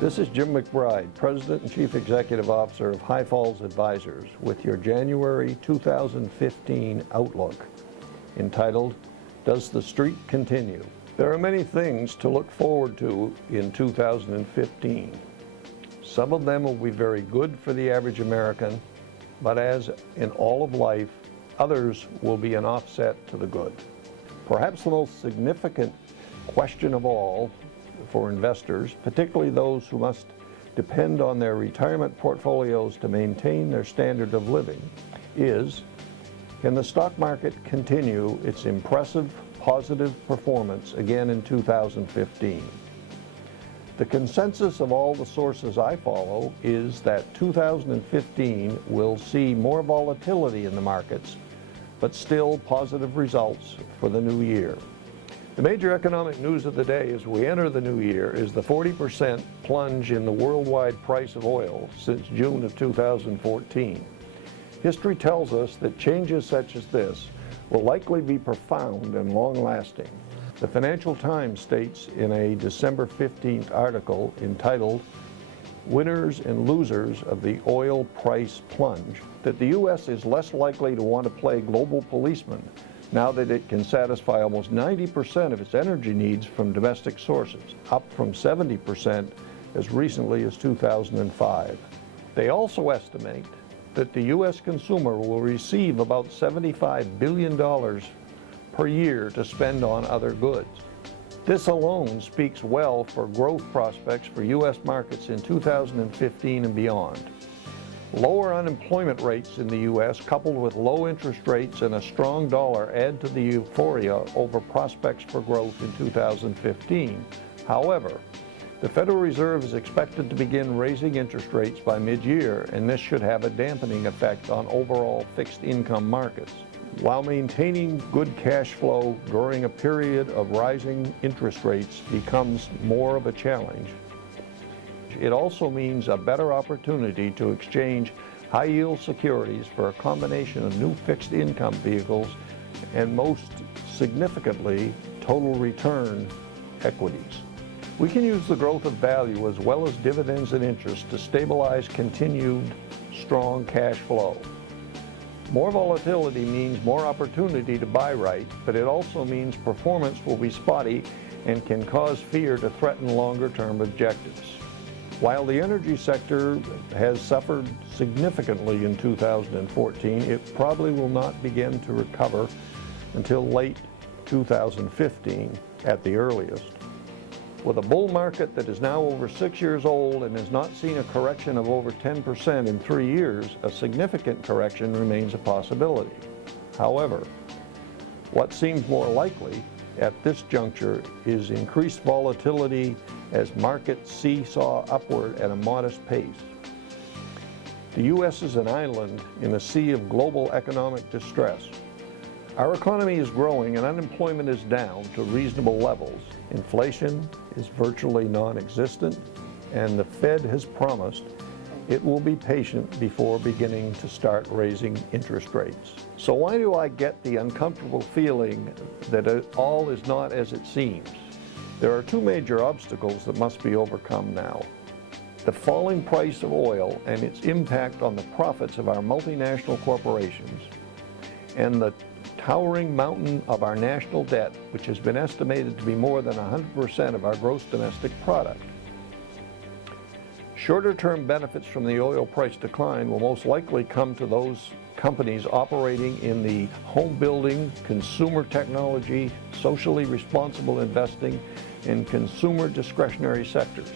This is Jim McBride, President and Chief Executive Officer of High Falls Advisors, with your January 2015 Outlook, entitled, Does the Streak Continue? There are many things to look forward to in 2015. Some of them will be very good for the average American, but as in all of life, others will be an offset to the good. Perhaps the most significant question of all for investors, particularly those who must depend on their retirement portfolios to maintain their standard of living, is, can the stock market continue its impressive positive performance again in 2015? The consensus of all the sources I follow is that 2015 will see more volatility in the markets, but still positive results for the new year. The major economic news of the day as we enter the new year is the 40% plunge in the worldwide price of oil since June of 2014. History tells us that changes such as this will likely be profound and long-lasting. The Financial Times states in a December 15th article entitled, Winners and Losers of the Oil Price Plunge, that the U.S. is less likely to want to play global policeman now that it can satisfy almost 90% of its energy needs from domestic sources, up from 70% as recently as 2005. They also estimate that the U.S. consumer will receive about $75 billion per year to spend on other goods. This alone speaks well for growth prospects for U.S. markets in 2015 and beyond. Lower unemployment rates in the U.S. coupled with low interest rates and a strong dollar add to the euphoria over prospects for growth in 2015. However, the Federal Reserve is expected to begin raising interest rates by mid-year, and this should have a dampening effect on overall fixed income markets. While maintaining good cash flow during a period of rising interest rates becomes more of a challenge, it also means a better opportunity to exchange high-yield securities for a combination of new fixed income vehicles and, most significantly, total return equities. We can use the growth of value as well as dividends and interest to stabilize continued strong cash flow. More volatility means more opportunity to buy right, but it also means performance will be spotty and can cause fear to threaten longer-term objectives. While the energy sector has suffered significantly in 2014, it probably will not begin to recover until late 2015 at the earliest. With a bull market that is now over 6 years old and has not seen a correction of over 10% in 3 years, a significant correction remains a possibility. However, what seems more likely at this juncture is increased volatility as markets seesaw upward at a modest pace. The U.S. is an island in a sea of global economic distress. Our economy is growing and unemployment is down to reasonable levels. Inflation is virtually non-existent, and the Fed has promised it will be patient before beginning to start raising interest rates. So why do I get the uncomfortable feeling that all is not as it seems? There are two major obstacles that must be overcome now. The falling price of oil and its impact on the profits of our multinational corporations, and the towering mountain of our national debt, which has been estimated to be more than 100% of our gross domestic product. Shorter-term benefits from the oil price decline will most likely come to those companies operating in the home building, consumer technology, socially responsible investing, and consumer discretionary sectors.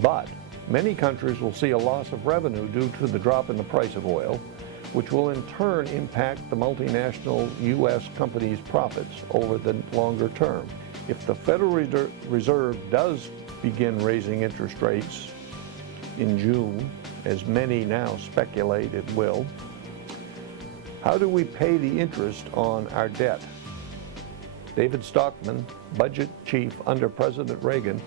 But many countries will see a loss of revenue due to the drop in the price of oil, which will in turn impact the multinational U.S. companies' profits over the longer term. If the Federal Reserve does begin raising interest rates in June, as many now speculate it will, how do we pay the interest on our debt? David Stockman, budget chief under President Reagan,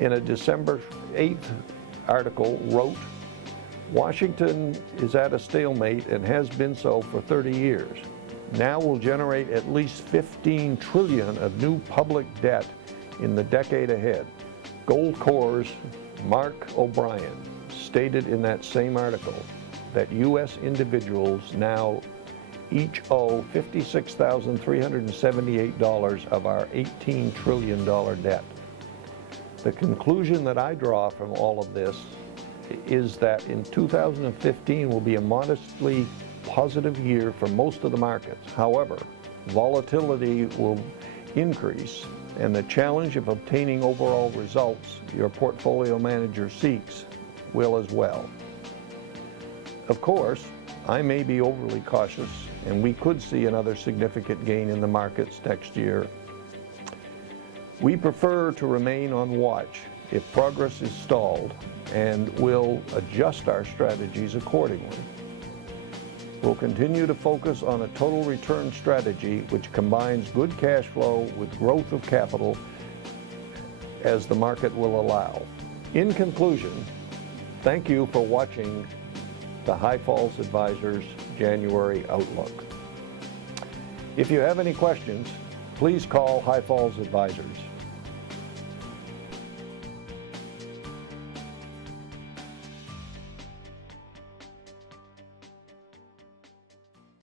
in a December 8th article wrote, Washington is at a stalemate and has been so for 30 years. Now will generate at least $15 trillion of new public debt in the decade ahead. Gold cores Mark O'Brien stated in that same article that U.S. individuals now each owe $56,378 of our $18 trillion debt. The conclusion that I draw from all of this is that in 2015 will be a modestly positive year for most of the markets. However, volatility will increase, and the challenge of obtaining overall results your portfolio manager seeks will as well. Of course, I may be overly cautious, and we could see another significant gain in the markets next year. We prefer to remain on watch if progress is stalled, and will adjust our strategies accordingly. We'll continue to focus on a total return strategy which combines good cash flow with growth of capital as the market will allow. In conclusion, thank you for watching the High Falls Advisors January Outlook. If you have any questions, please call High Falls Advisors.